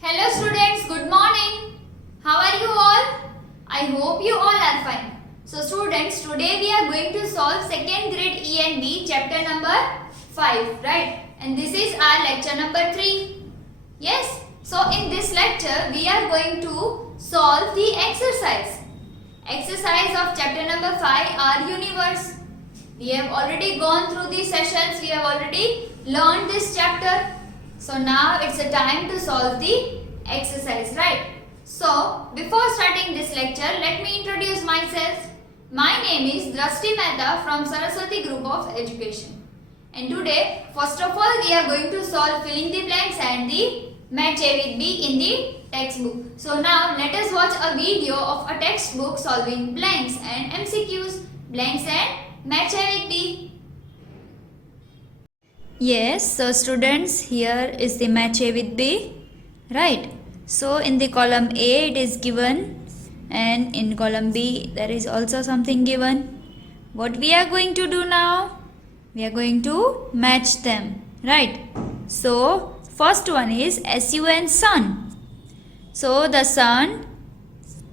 Hello students, good morning. How are you all? I hope you all are fine. So students, today we are going to solve second grade E and B chapter number 5, right? And this is our lecture number 3. Yes? So in this lecture we are going to solve the exercise. Exercise of chapter number 5, our universe. We have already gone through these sessions. We have already learned this chapter. So now it's a time to solve the exercise, right? So before starting this lecture, let me introduce myself. My name is Drashti Mehta from Saraswati Group of Education. And today, first of all, we are going to solve filling the blanks and the match A with B in the textbook. So now let us watch a video of a textbook solving blanks and MCQs, blanks and match A with B. Yes, so students, here is the match A with B, right? So in the column A it is given and in column B there is also something given. What we are going to do now? We are going to match them, right? So first one is SUN, sun. So the sun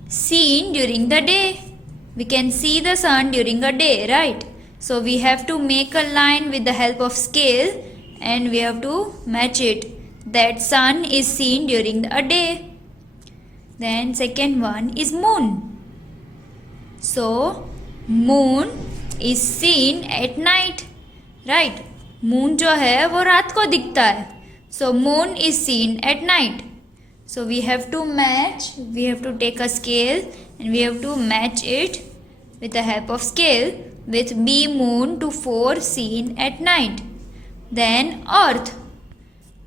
seen during the day. We can see the sun during a day, right? So we have to make a line with the help of scale and we have to match it. That sun is seen during a day. Then second one is moon. So moon is seen at night, right? Moon जो है वो रात को दिखता है. So moon is seen at night. So we have to match, we have to take a scale and we have to match it with the help of scale with B moon to 4 seen at night. Then earth.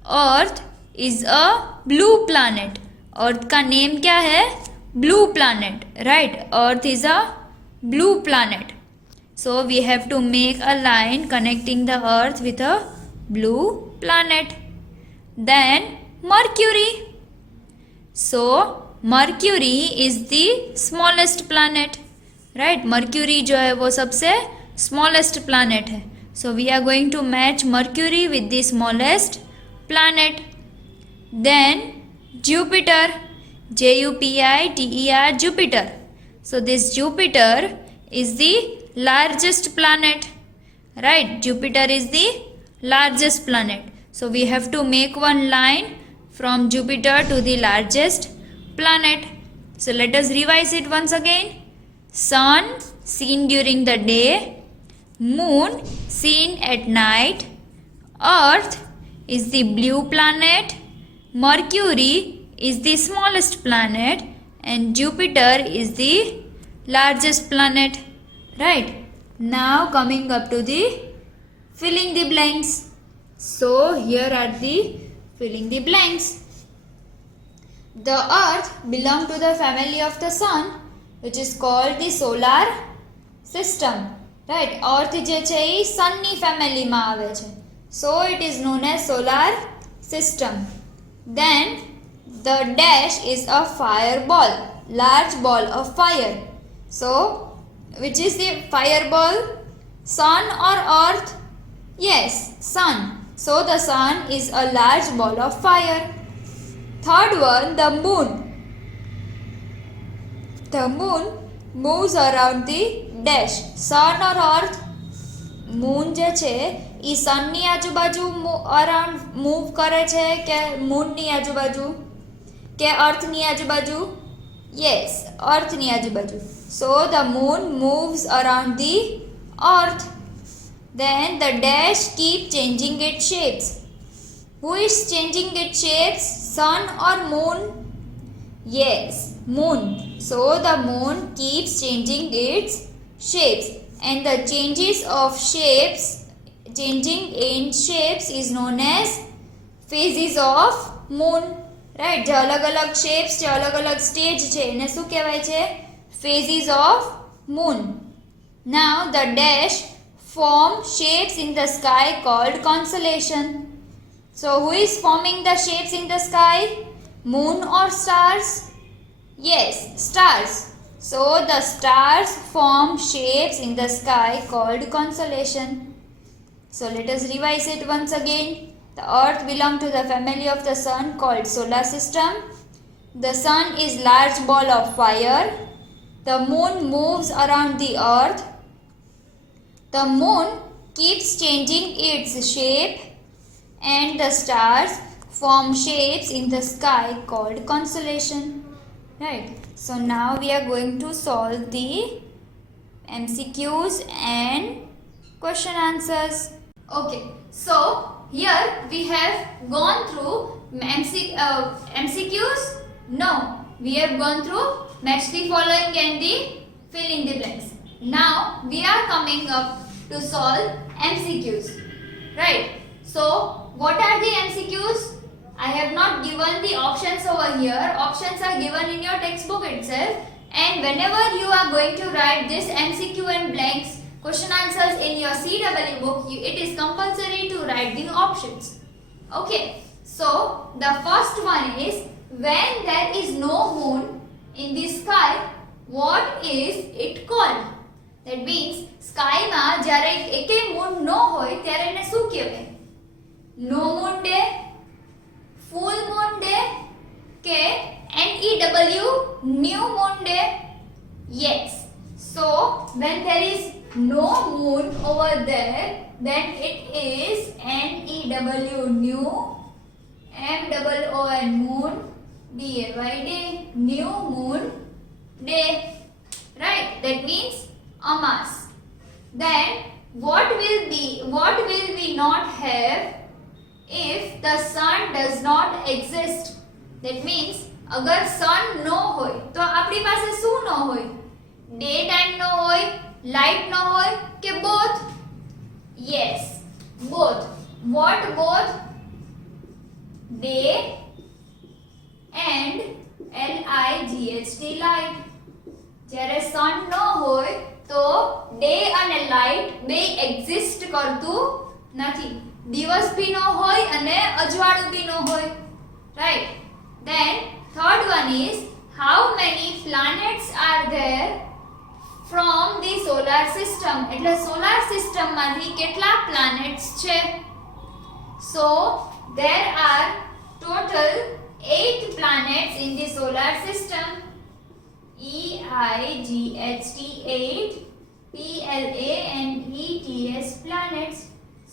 Earth is a blue planet. Earth का name क्या है? Blue planet, right? Earth is a blue planet. So we have to make a line connecting the earth with a blue planet. Then Mercury. So Mercury is the smallest planet. Right Mercury जो है वो सबसे smallest planet है. So we are going to match Mercury with the smallest planet. Then Jupiter, JUPITER, Jupiter. So this Jupiter is the largest planet, right? Jupiter is the largest planet. So we have to make one line from Jupiter to the largest planet. So let us revise it once again. Sun seen during the day, moon seen at night, earth is the blue planet, Mercury is the smallest planet and Jupiter is the largest planet, right? Now coming up to the filling the blanks. So here are the filling the blanks. The earth belongs to the family of the sun, which is called the solar system, right? Earth જે છે એ સનની ફેમિલીમાં આવે છે. So it is known as solar system. Then the dash is a fireball, large ball of fire. So which is the fireball? Sun or earth? Yes, sun. So the sun is a large ball of fire. Third one, the moon. The moon moves around the dash. Sun or earth? Moon જે છે એ સનની આજુબાજુ around move કરે છે કે મૂનની આજુબાજુ કે અર્થની આજુબાજુ? યસ, અર્થની આજુબાજુ. So the moon moves around the earth. Then the dash keep changing its shapes. Who is changing its shapes? Sun or moon? Yes, moon. So the moon keeps changing its shapes and the changes of shapes, changing in shapes is known as phases of moon, right? જે અલગ અલગ shapes છે, અલગ અલગ stage છે, એને શું કહેવાય છે? Phases of moon. Now the dash form shapes in the sky called constellation. So who is forming the shapes in the sky? Moon or stars? Yes, stars. So the stars form shapes in the sky called constellation. So let us revise it once again. The earth belongs to the family of the sun called solar system. The sun is large ball of fire. The moon moves around the earth. The moon keeps changing its shape, and the stars form shapes in the sky called constellation. Right. So now we are going to solve the MCQs and question answers. Okay, so here we have gone through MCQs. No, we have gone through match the following and the fill in the blanks. Now we are coming up to solve MCQs. Right. So what are the MCQs? I have not given the options over here. Options are given in your textbook itself. And whenever you are going to write this MCQ and blanks question answers in your CW book, it is compulsory to write the options. Okay. So the first one is, when there is no moon in the sky, what is it called? That means sky માં જ્યારે એકે moon ન હોય ત્યારે એને શું કહેવાય? No moon day, full moon day કે NEW new moon day? Yes. So when there is no moon over there, then it is NEW new, MOON moon, DAY day, new moon day. Right? That means amas. Then what will we not have if the sun does not exist? That means अगर sun न होय तो આપણી પાસે શું ન હોય? Day time ન હોય, લાઇટ ન હોય કે both? Yes, both. What both? Day and LIGHT light. જ્યારે sun ન હોય તો ડે અને લાઇટ બે એક્ઝિસ્ટ કરતું નથી. દિવસ બી ન હોય અને અજવાળું બી ન હોય. Right? Then third one is, how many planets are there from the solar system? એટલે solar system માંથી કેટલા planets છે? So there are total 8 planets in the solar system. EIGHT 8, PLANETS planets.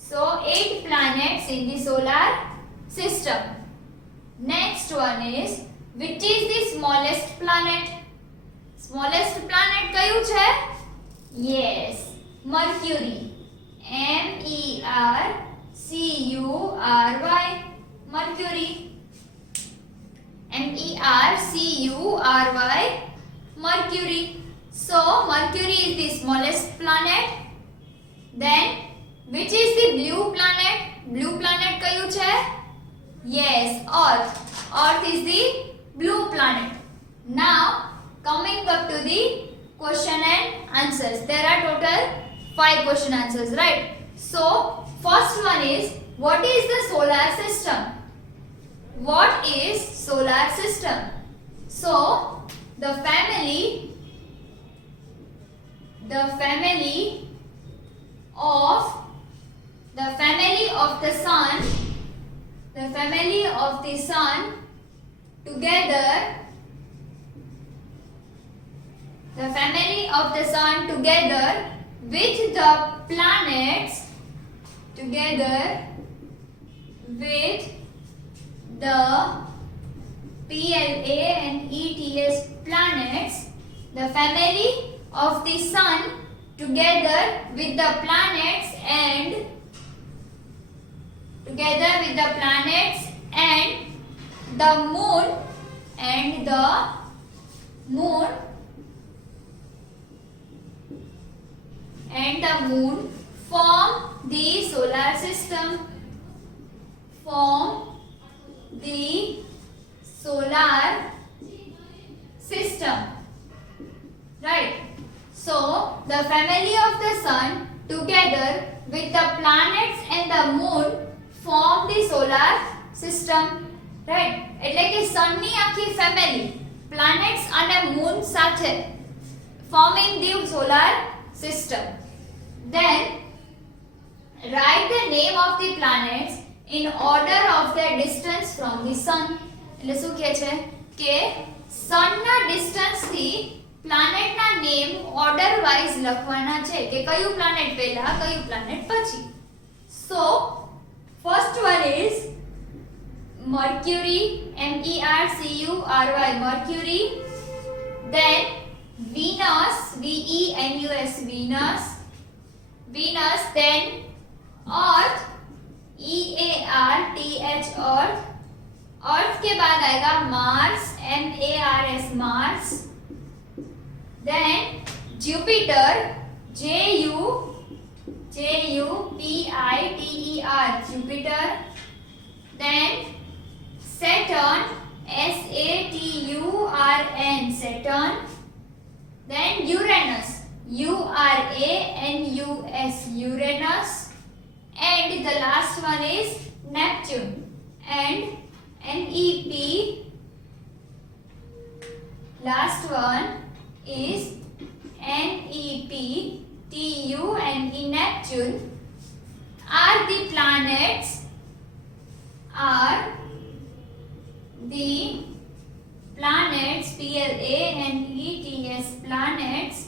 So 8 planets in the solar system. Next one is, which is the smallest planet? Smallest planet કયું છે? Yes, Mercury. MERCURY. Mercury. MERCURY. Mercury. So Mercury is the smallest planet. Then which is the blue planet? Blue planet કયું છે? Yes, Earth. Earth is the blue planet. Now coming up to the question and answers. There are total 5 question answers, right? So first one is, what is the solar system? What is solar system? So the family of the sun, together with the planets, PLANETS planets, the family of the sun together with the planets and the moon form the solar system. Right? So the family of the sun together with the planets and the moon form the solar system. Right? એટલે કે sun ની આખી family planets અને moon સાથે forming the solar system. Then write the name of the planets in order of their distance from the sun. એટલે શું કહે છે કે sun ના distance થી planet ના name order wise લખવાના છે કે કયું planet પહેલા કયું planet પછી. So first one is Mercury, MERCURY, Mercury. Then Venus, VENUS, Venus, Venus. Then Earth, EARTH, Earth. Earth के बाद आएगा Mars, MARS, Mars. Then Jupiter, JUPITER, Jupiter. Then Saturn, SATURN, Saturn. Then Uranus, URANUS, Uranus. And the last one is Neptune, and NEP. Last one is NEPTUNE, Neptune. Are the planets PLANETS, planets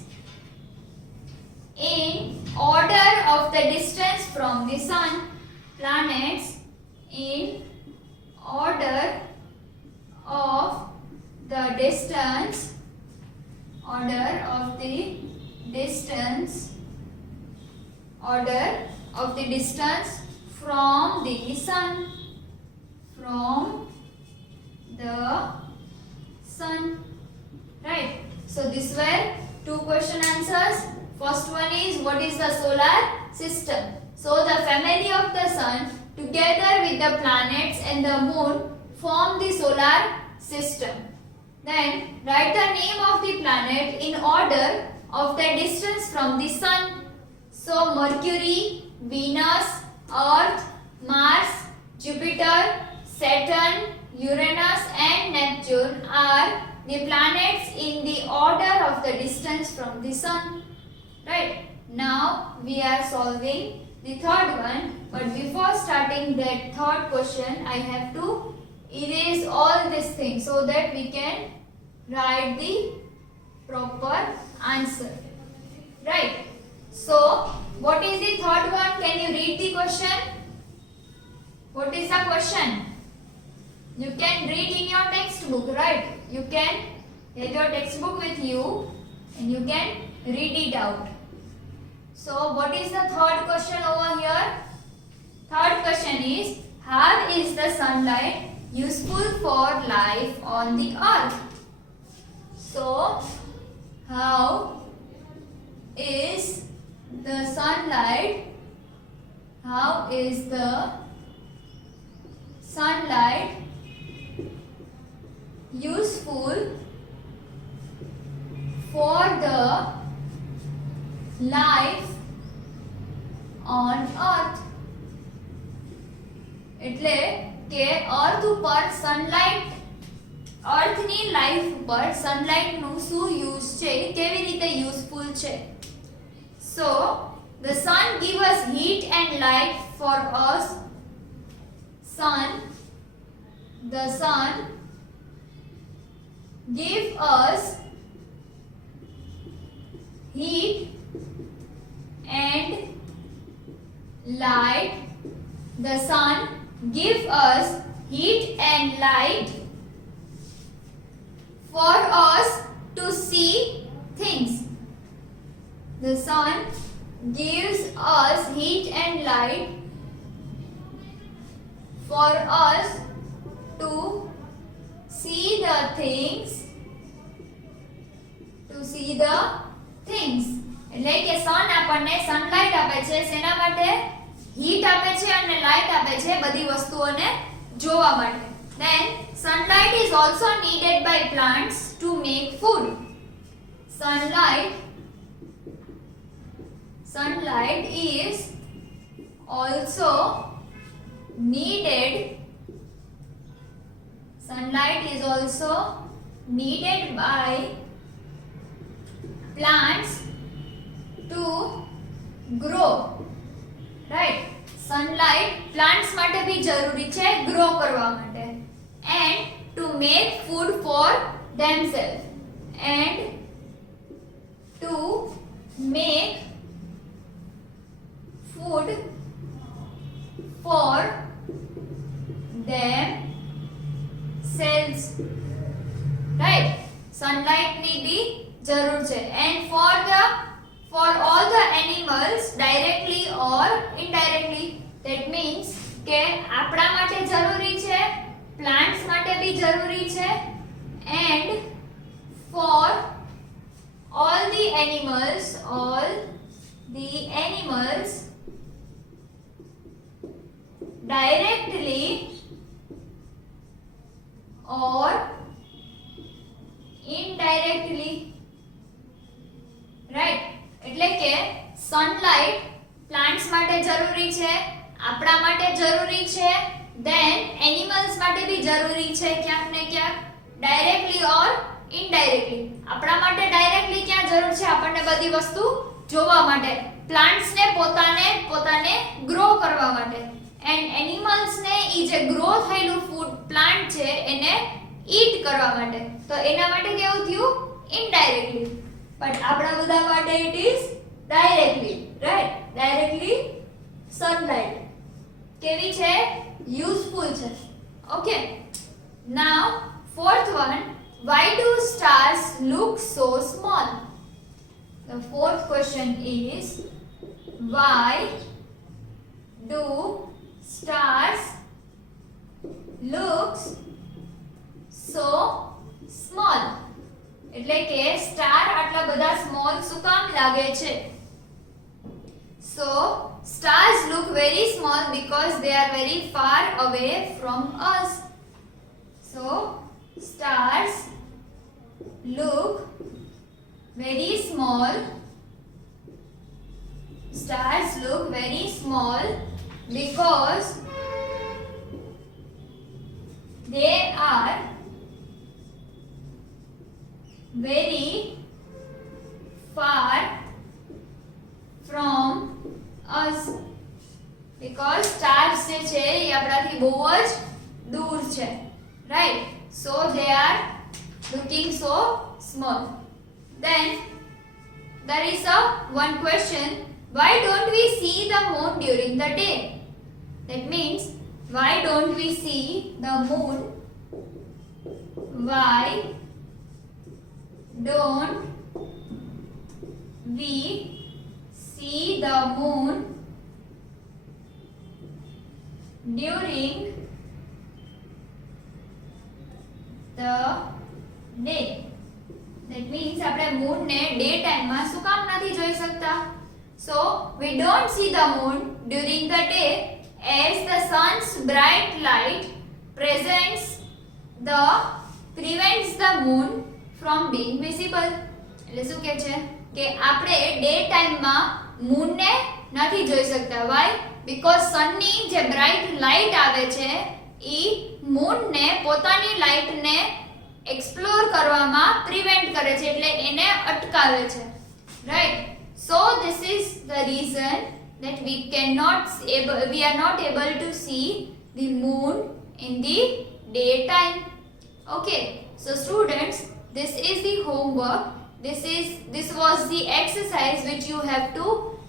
in order of the distance from the sun. Planets in order of the distance, order of the distance from the sun, from the sun. Right? So these were two question answers. First one is what is the solar system? So the family of the sun together with the planets and the moon form the solar system. Then write the name of the planet in order of the distance from the sun. So Mercury, Venus, Earth, Mars, Jupiter, Saturn, Uranus and Neptune are the planets in the order of the distance from the sun. Right? Now we are solving the third one, but before starting that third question I have to erase all these things so that we can write the proper answer. Right? So what is the third one? Can you read the question? What is the question? You can read in your textbook, right? You can have your textbook with you and you can read it out. So what is the third question over here? Third question is, how is the sunlight useful for life on the earth? So how is the sunlight useful for the life on earth? એટલે કે અર્થ ઉપર sunlight અર્થની life ઉપર sunlight નું શું use છે કેવી રીતે યુઝફુલ છે. So the sun give us heat and light for us. The sun give us heat and light. The sun give us heat and light for us to see things. The sun gives us heat and light for us to see the things. એટલે કે સન આપણને sunlight આપે છે શેના માટે? Heat આપે છે અને લાઇટ આપે છે બધી વસ્તુઓને જોવા માટે. Then sunlight is also needed by plants to make food. Sunlight is also needed. Sunlight is also needed by plants to grow. Right? Sunlight plants માટે બી જરૂરી છે ગ્રો કરવા માટે and to make food for themselves and to make food for themselves, right? Sunlight ની બી જરૂર છે and for all the animals directly or indirectly, that means કે આપણા માટે જરૂરી છે, plants માટે બી જરૂરી છે and for all the animals directly or indirectly, right? એટલે કે સનલાઇટ પ્લાન્ટ્સ માટે જરૂરી છે, આપણા માટે જરૂરી છે, then એનિમલ્સ માટે બી જરૂરી છે ક્યાંક ને ક્યાંક, ડાયરેક્ટલી ઓર ઇનડાયરેક્ટલી. આપણા માટે ડાયરેક્ટલી ક્યાં જરૂર છે? આપણને બધી વસ્તુ જોવા માટે, પ્લાન્ટ્સ ને પોતાને ગ્રો કરવા માટે એન્ડ એનિમલ્સ ને ઈ જે ગ્રો થયેલું ફૂડ પ્લાન્ટ છે એને ઈટ કરવા માટે. તો એના માટે કેવું થયું? ઇનડાયરેક્ટલી. બટ આપણા બધા માટે it is directly, right? Directly sunlight કેવી છે? યુઝફુલ છે. Okay, now fourth one, why do stars look so small? The fourth question is, why do stars looks so small? એટલે કે સ્ટાર આટલા બધા સ્મોલ શું કામ લાગે છે? So stars look very small because they are very far away from us. So stars look very small. Stars look very small because they are very far from us. Because stars જે છે એ આપણાથી બહુ જ દૂર છે, right? So they are looking so small. Then there is one question, why don't we see the moon during the day? That means, why don't we see the moon? Why don't we see the moon during the day? That means આપણે moon ને day ટાઈમમાં શું કામ નથી જોઈ શકતા? So we don't see the moon during the day as the sun's bright light prevents the moon from being visible. એટલે શું કહે છે કે આપણે ડે ટાઈમમાં મૂન ને નથી જોઈ શકતા. Why? Because sun ની જે બ્રાઇટ લાઇટ આવે છે ઈ મૂન ને પોતાની લાઇટ ને એક્સપ્લોર કરવામાં પ્રિવેન્ટ કરે છે, એટલે એને અટકાવે છે, right? So this is the reason that we are not able to see the moon in the daytime. Okay, so students, this is the homework. This was the exercise which you have to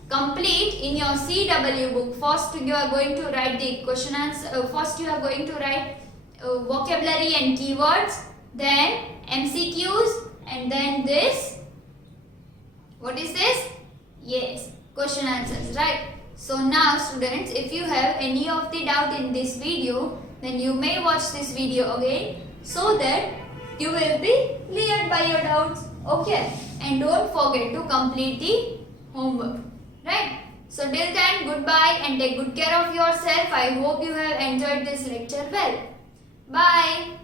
complete in your CW book. First you are going to write the question answer. First you are going to write vocabulary and keywords, then MCQs, and then this. What is this? Yes, question answers, right? So now students, if you have any of the doubt in this video, then you may watch this video again so that you will be cleared by your doubts. Okay, and don't forget to complete the homework, right? So till then, goodbye and take good care of yourself. I hope you have enjoyed this lecture well. Bye.